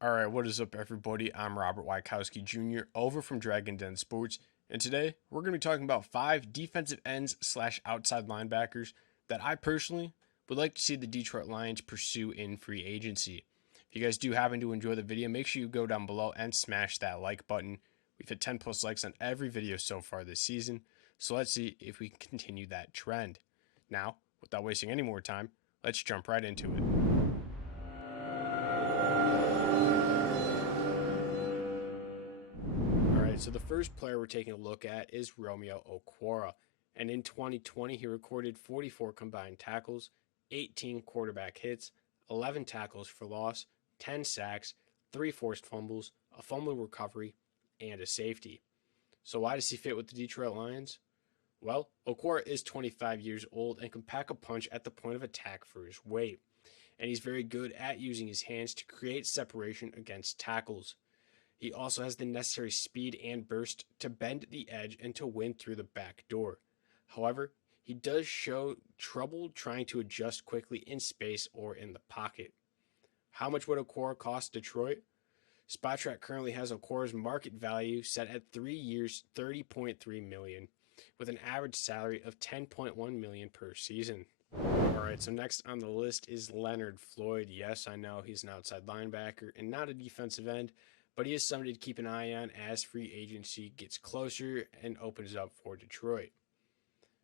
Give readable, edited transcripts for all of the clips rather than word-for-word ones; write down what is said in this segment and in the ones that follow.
All right, what is up, everybody? I'm Robert Wykowski Jr. over from Dragon Den Sports, and today we're going to be talking about 5 defensive ends slash outside linebackers that I personally would like to see the Detroit Lions pursue in free agency. If you guys do happen to enjoy the video, make sure you go down below and smash that like button. We've hit 10 plus likes on every video so far this season, so let's see if we can continue that trend. Now, without wasting any more time, let's jump right into it. So the first player we're taking a look at is Romeo Okwara, and in 2020 he recorded 44 combined tackles, 18 quarterback hits, 11 tackles for loss, 10 sacks, 3 forced fumbles, a fumble recovery, and a safety. So why does he fit with the Detroit Lions? Well, Okwara is 25 years old and can pack a punch at the point of attack for his weight, and he's very good at using his hands to create separation against tackles. He also has the necessary speed and burst to bend the edge and to win through the back door. However, he does show trouble trying to adjust quickly in space or in the pocket. How much would Okwara cost Detroit? Spotrac currently has Okwara's market value set at 3 years, $30.3 million, with an average salary of $10.1 million per season. Alright, so next on the list is Leonard Floyd. Yes, I know he's an outside linebacker and not a defensive end, but he is somebody to keep an eye on as free agency gets closer and opens up for Detroit.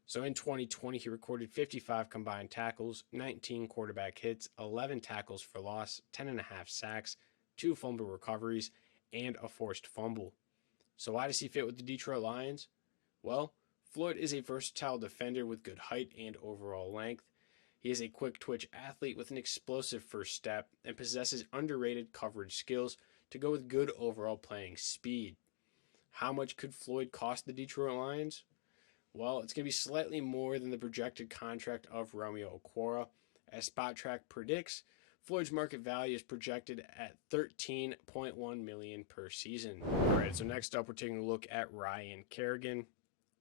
So in 2020, he recorded 55 combined tackles, 19 quarterback hits, 11 tackles for loss, 10.5 sacks, 2 fumble recoveries, and a forced fumble. So why does he fit with the Detroit Lions? Well, Floyd is a versatile defender with good height and overall length. He is a quick twitch athlete with an explosive first step and possesses underrated coverage skills to go with good overall playing speed. How much could Floyd cost the Detroit Lions? Well, it's going to be slightly more than the projected contract of Romeo Okwara. As Spotrac predicts, Floyd's market value is projected at $13.1 million per season. All right, so next up we're taking a look at Ryan Kerrigan.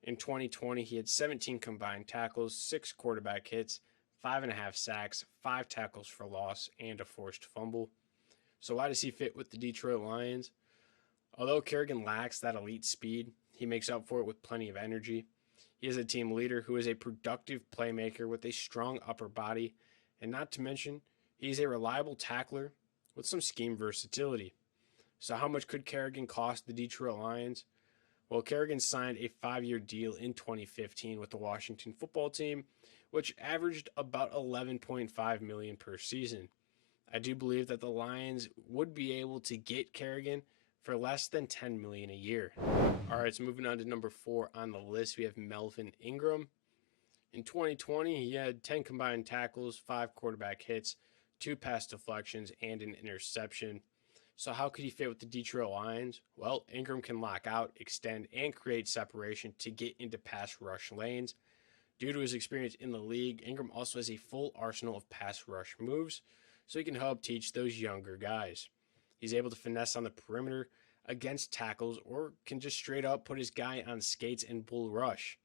In 2020, he had 17 combined tackles, 6 quarterback hits, 5.5 sacks, 5 tackles for loss, and a forced fumble. So why does he fit with the Detroit Lions? Although Kerrigan lacks that elite speed, he makes up for it with plenty of energy. He is a team leader who is a productive playmaker with a strong upper body, and not to mention, he's a reliable tackler with some scheme versatility. So how much could Kerrigan cost the Detroit Lions? Well, Kerrigan signed a 5-year deal in 2015 with the Washington football team, which averaged about $11.5 million per season. I do believe that the Lions would be able to get Kerrigan for less than $10 million a year. All right, so moving on to number 4 on the list, we have Melvin Ingram. In 2020, he had 10 combined tackles, 5 quarterback hits, 2 pass deflections, and an interception. So how could he fit with the Detroit Lions? Well, Ingram can lock out, extend, and create separation to get into pass rush lanes. Due to his experience in the league, Ingram also has a full arsenal of pass rush moves, so he can help teach those younger guys. He's able to finesse on the perimeter against tackles or can just straight up put his guy on skates and bull rush.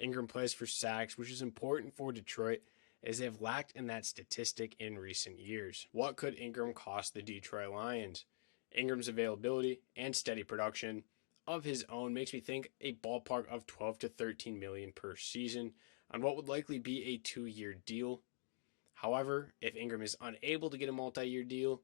Ingram plays for sacks, which is important for Detroit as they have lacked in that statistic in recent years. What could Ingram cost the Detroit Lions? Ingram's availability and steady production of his own makes me think a ballpark of 12 to 13 million per season on what would likely be a 2-year deal. However, if Ingram is unable to get a multi-year deal,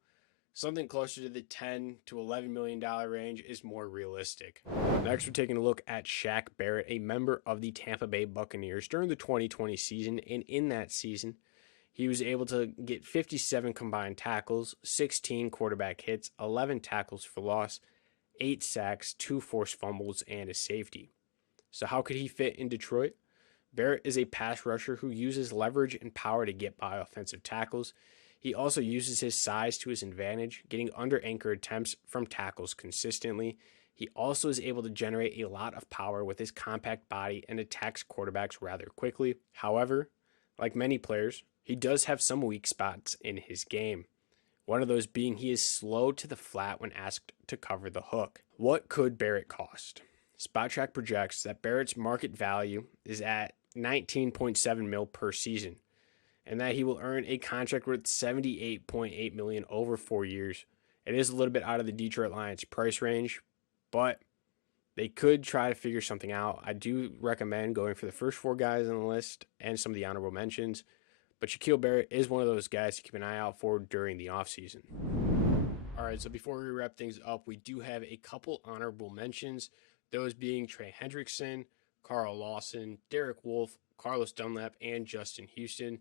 something closer to the $10 to $11 million range is more realistic. Next, we're taking a look at Shaq Barrett, a member of the Tampa Bay Buccaneers during the 2020 season, and in that season, he was able to get 57 combined tackles, 16 quarterback hits, 11 tackles for loss, 8 sacks, 2 forced fumbles, and a safety. So how could he fit in Detroit? Barrett is a pass rusher who uses leverage and power to get by offensive tackles. He also uses his size to his advantage, getting under anchor attempts from tackles consistently. He also is able to generate a lot of power with his compact body and attacks quarterbacks rather quickly. However, like many players, he does have some weak spots in his game. One of those being he is slow to the flat when asked to cover the hook. What could Barrett cost? Spotrac projects that Barrett's market value is at 19.7 mil per season, and that he will earn a contract worth $78.8 million over 4 years It is a little bit out of the Detroit Lions price range, but they could try to figure something out. I do recommend going for the first 4 guys on the list and some of the honorable mentions. But Shaq Barrett is one of those guys to keep an eye out for during the offseason. All right, so before we wrap things up, we do have a couple honorable mentions, those being Trey Hendrickson, Carl Lawson, Derek Wolfe, Carlos Dunlap, and Justin Houston.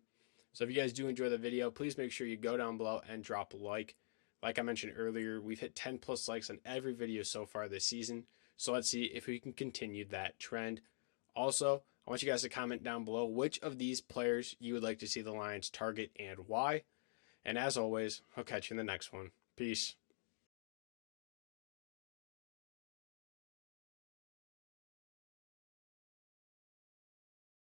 So if you guys do enjoy the video, please make sure you go down below and drop a like. Like I mentioned earlier, we've hit 10 plus likes on every video so far this season. So let's see if we can continue that trend. Also, I want you guys to comment down below which of these players you would like to see the Lions target and why. And as always, I'll catch you in the next one. Peace.